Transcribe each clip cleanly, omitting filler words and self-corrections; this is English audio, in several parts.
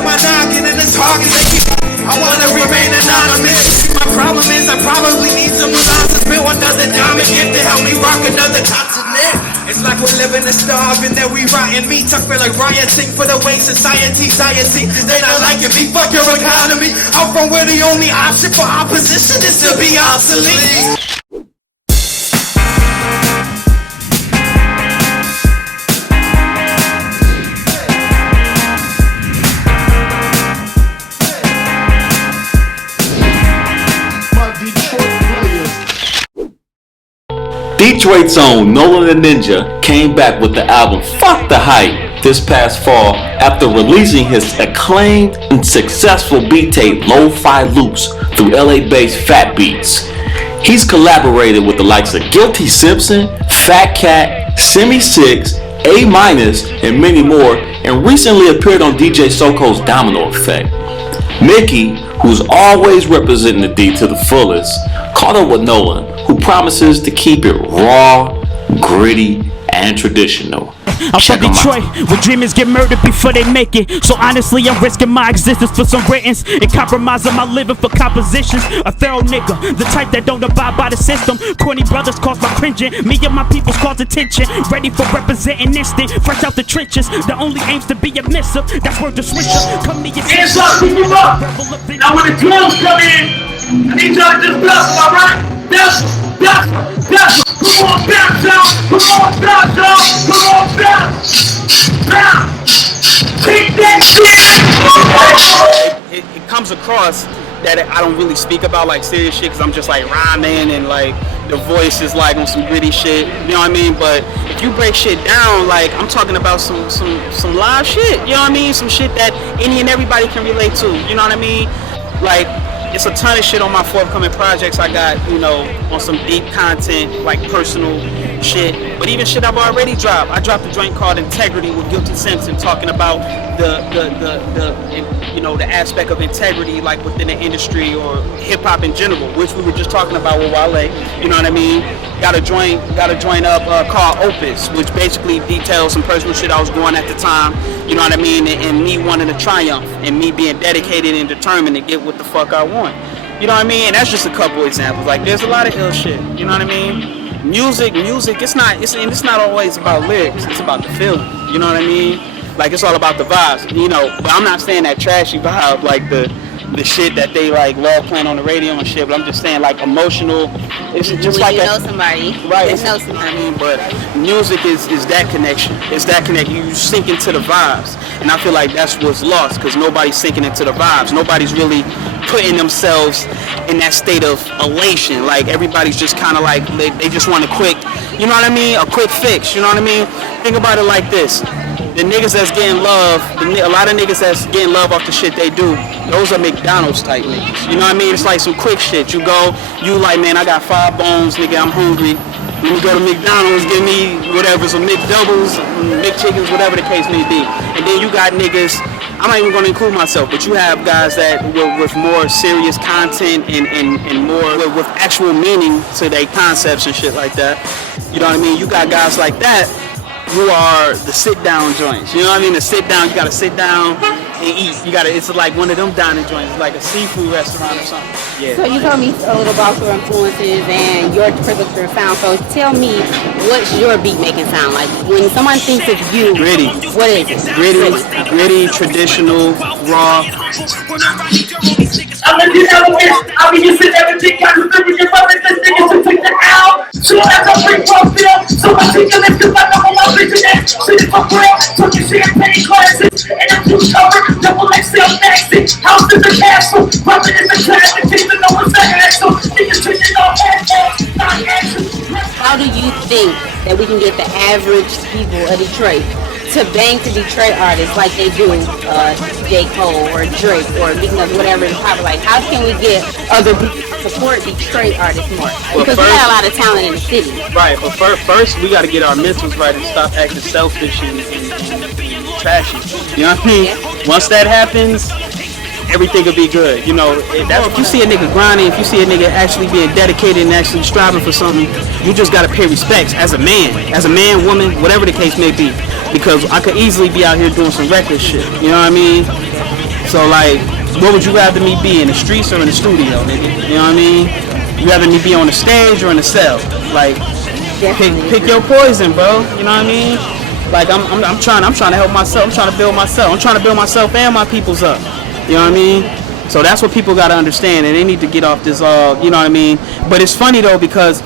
answer my knocking and the targets they keep. I wanna remain anonymous. My problem is I probably need someone else to spill another diamond gift to help me rock another continent. It's like we're living and starving, that we rotting meats. I feel like rioting for the way society's dieting. They not liking me, fuck your economy. I'm from where the only option for opposition is to be obsolete. Detroit's own Nolan the Ninja came back with the album Fuck the Hype this past fall after releasing his acclaimed and successful beat tape Lo-Fi Loops through LA-based Fat Beats. He's collaborated with the likes of Guilty Simpson, Fat Cat, Semi 6, A-, and many more, and recently appeared on DJ Soko's Domino Effect. Mickey, who's always representing the D to the fullest, caught up with Nolan, who promises to keep it raw, gritty, and traditional. I'm from Detroit, where dreamers get murdered before they make it. So honestly, I'm risking my existence for some writtens and compromising my living for compositions. A thorough nigga, the type that don't abide by the system. Corny brothers cause my cringing, me and my people's cause attention. Ready for representing instant, fresh out the trenches. The only aim's to be admissive, that's where the switcher. Come to your hands up, keep them up. Now when the drums come in, I need y'all to just bless them, alright? Bless them. Come on, bounce, y'all. Come on, bounce, y'all. Come on, bounce. Bounce. Take that shit. It comes across that I don't really speak about like serious shit because I'm just like rhyming and like the voice is like on some gritty shit. You know what I mean? But if you break shit down, like I'm talking about some live shit. You know what I mean? Some shit that any and everybody can relate to. You know what I mean? Like. It's a ton of shit on my forthcoming projects. I got, you know, on some deep content, like personal shit. But even shit I've already dropped. I dropped a joint called Integrity with Guilty Simpson, talking about the you know, the aspect of integrity, like within the industry or hip hop in general, which we were just talking about with Wale. You know what I mean? Got a joint up called Opus, which basically details some personal shit I was doing at the time. You know what I mean? And me wanting to triumph, and me being dedicated and determined to get what the fuck I want. You know what I mean? And that's just a couple examples. Like there's a lot of ill shit. You know what I mean? Music. It's not always about lyrics. It's about the feeling. You know what I mean? Like it's all about the vibes. You know, but I'm not saying that trashy vibe like the shit that they like love playing on the radio and shit. But I'm just saying like emotional. It's just when like you know somebody. Right. You know somebody. I mean, but music is that connection. It's that connection. You sink into the vibes, and I feel like that's what's lost because nobody's sinking into the vibes. Nobody's really putting themselves in that state of elation. Like everybody's just kind of like they just want a quick, you know what I mean? A quick fix. You know what I mean? Think about it like this. The niggas that's getting love, a lot of niggas that's getting love off the shit they do, those are McDonald's type niggas. You know what I mean? It's like some quick shit. You go, you like, man, I got 5 bones, nigga, I'm hungry. Let me go to McDonald's, give me whatever, some McDoubles, McChickens, whatever the case may be. And then you got niggas, I'm not even going to include myself, but you have guys that with more serious content and more with actual meaning to their concepts and shit like that. You know what I mean? You got guys like that who are the sit-down joints. You know what I mean? The sit-down, you got to sit down and eat. It's like one of them dining joints, like a seafood restaurant or something. Yeah. So you told me a little about your influences and your particular sound. So tell me, what's your beat making sound like? When someone thinks of you, gritty. What is it? Gritty, traditional, raw. I'm gonna get elements. I mean, you said everything got to do with your brothers and niggas to take the L. So as I bring one film, so I take a list cause I know my vision is. Shit is for real, talking champagne glasses. And I'm too covered, double XL maxing. House is a castle, brother is a classic. Even though it's an axle, niggas treating all headphones, not action. How do you think that we can get the average people of Detroit to bang to Detroit artists like they do J. Cole or Drake or whatever is popular? Like, how can we get other people to support Detroit artists more? Because we got a lot of talent in the city. Right, but first we got to get our mentals right and stop acting selfish and trashy. You know what I mean? Yeah. Once that happens, everything will be good. You know, if you see a nigga grinding, if you see a nigga actually being dedicated and actually striving for something, you just gotta pay respects as a man, woman, whatever the case may be. Because I could easily be out here doing some reckless shit. You know what I mean? So like, what would you rather me be, in the streets or in the studio, nigga? You know what I mean? You rather me be on the stage or in the cell? Like, pick your poison, bro. You know what I mean? Like I'm trying to help myself. I'm trying to build myself. I'm trying to build myself and my peoples up. You know what I mean? So that's what people gotta understand, and they need to get off this. You know what I mean? But it's funny though, because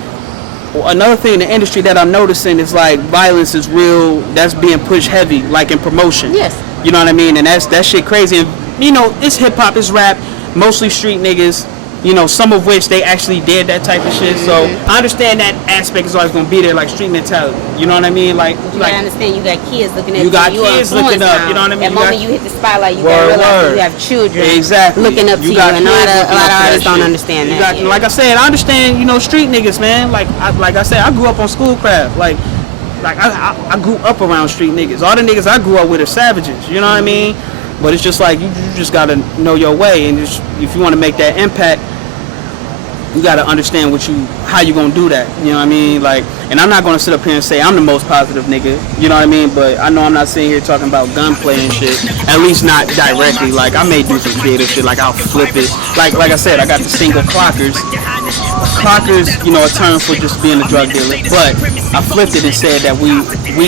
another thing in the industry that I'm noticing is like violence is real. That's being pushed heavy, like in promotion. Yes. You know what I mean? And that shit crazy. And you know, it's hip hop, it's rap, mostly street niggas. You know, some of which they actually did that type of shit. So I understand that aspect is always gonna be there, like street mentality. You know what I mean? Like you gotta understand, you got kids looking at you. Got kids looking up. Now. You know what I mean? The moment you hit the spotlight, you gotta realize that you have children looking up to you, and a lot of artists don't understand that. Like I said, I understand. You know, street niggas, man. Like I said, I grew up on Schoolcraft. Like I grew up around street niggas. All the niggas I grew up with are savages. You know what I mean? But it's just like you just gotta know your way, and just, if you want to make that impact, you gotta understand how you gonna do that. You know what I mean? Like, and I'm not gonna sit up here and say I'm the most positive nigga. You know what I mean? But I know I'm not sitting here talking about gunplay and shit. At least not directly. Like, I may do some creative shit. Like, I'll flip it. Like I said, I got the single clockers. Clockers, you know, a term for just being a drug dealer. But I flipped it and said that we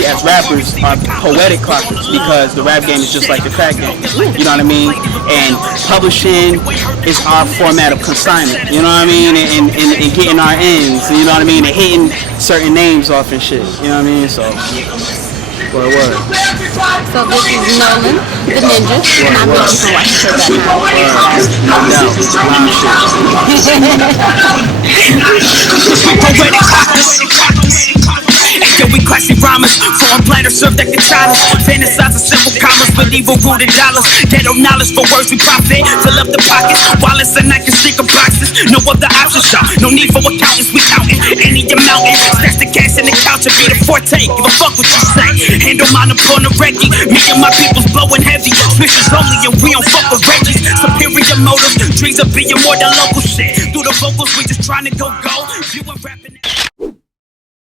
as rappers are poetic clockers, because the rap game is just like the crack game. You know what I mean? And publishing is our format of consignment. You know what I mean? And getting our ends. You know what I mean? And hitting certain names off and shit. You know what I mean? So, word. So this is Nolan the Ninja, and I'm going to watch the show Yo, we classy rhymers, foreign planners served at the China's. Fantasize of simple commas with evil rooted dollars. Ghetto knowledge for words we profit. Fill up the pockets, wallets and I can stick of boxes. No other options, y'all. No need for accountants, we counting any amount. Stash the cash in the couch and be the forte. Give a fuck what you say. Handle mine upon the Reggie. Me and my people's blowing heavy. Switches only and we don't fuck with Reggies. Superior motives, dreams of being more than local shit. Through the vocals, we just trying to go. You and rapping.